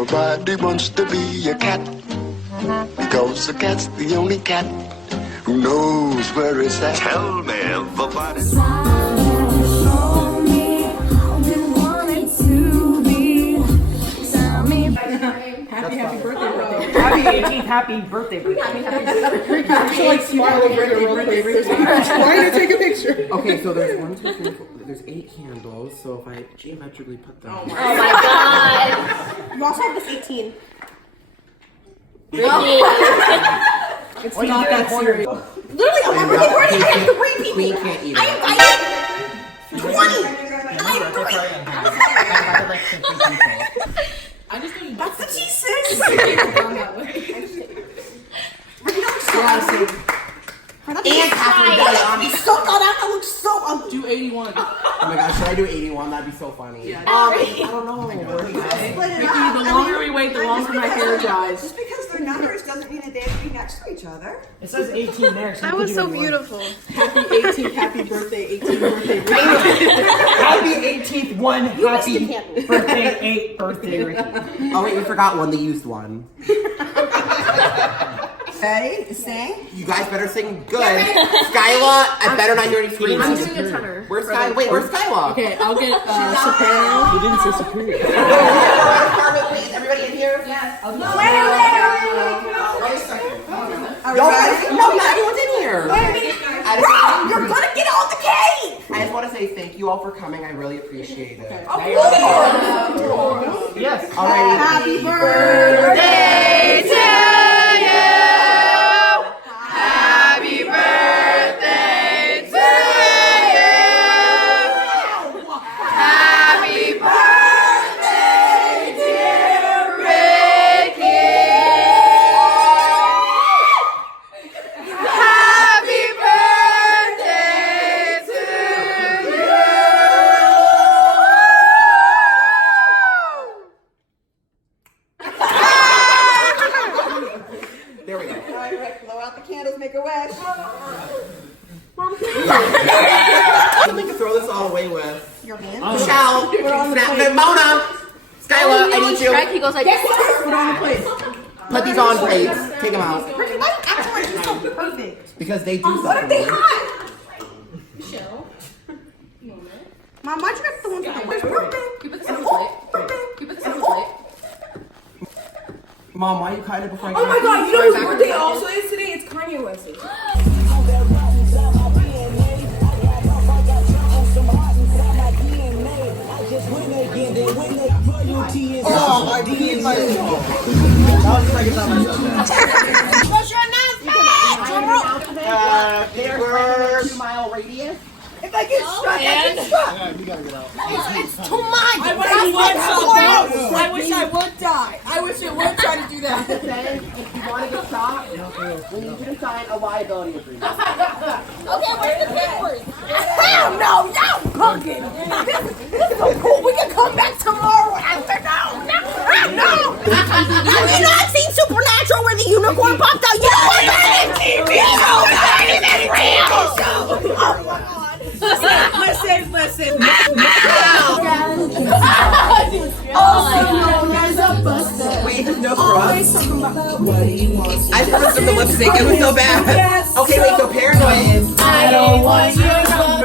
Everybody wants to be a cat because a cat's the only cat who knows where it's at. Tell me, everybody. Happy birthday, bro. Happy 18th, happy birthday, bro. I should like smile over it real quick. Trying to take a picture. Okay, so there's 1, 2, 3, 4. There's 8 candles, so if I geometrically put them. Oh my god. You also have this 18. It's What not that serious. Literally, on my birthday party, I had 3 people. Queen can't eat I it. invited 20. I just think That's the cheese. And Catherine got it on. You so thought out. That looks so do 81. Oh my gosh, should I do 81? That'd be so funny. Yeah. I don't know. Vicky, the longer we wait, the longer my hair dries. Just because they're numbers doesn't mean that they have to be next to each other. It says 18 there. So That was so beautiful. Happy 18th, happy birthday, 18th birthday. Happy 18th, one happy birthday, 8th birthday, Ricky. Oh wait, we forgot one, the used one. Ready? Sing. You guys better sing good. Skyla, I better not hear any screams. I'm doing a tenor. Where's Skyla? Wait, where's Skyla? Okay, I'll get soprano. You didn't say superior. Is everybody in here? Yes. Wait. Wait a second. Are we No, ready? not everyone's in here. You're gonna get all the cake. I just want to say thank you all for coming. I really appreciate it. Yes. Alrighty. Happy birthday to you. Happy birthday to you. Happy birthday, dear Ricky. Happy birthday to you. There we go. All right, Rick, blow out the candles, make a wish. Something to throw this all away with. Your hand? Michelle, Mona, Skyla, I need you. He goes like, Put on the plate. Put these on plates. Take them out. Ricky, why you acting like you're so perfect? Because they do What something. if they hot? Michelle. Moment. Mom, why'd you get the ones with the wish birthday? Keep it simple. Keep it simple. Mom, why are you kind of before I Oh my god, you know whose birthday also is today? It's Kanye West's. Oh, my God. What's your announcement? There's a 2-mile radius. If I get struck, I get struck. It's too much. I wish I would die. I wish I would try to do that. It says if you want to get shot, we need you to sign a liability agreement. Okay, where's the papers? Hell no, y'all cooking. This is so cool. We can come back tomorrow afternoon. No. Have you not seen Supernatural where the unicorn popped out? Unicorn on TV. No, that isn't real. Oh my god. Listen. Also known as a buster. Wait, there's no cross. I heard from the lip sync. It was so bad. Okay, wait, so paranoid is. I don't want you to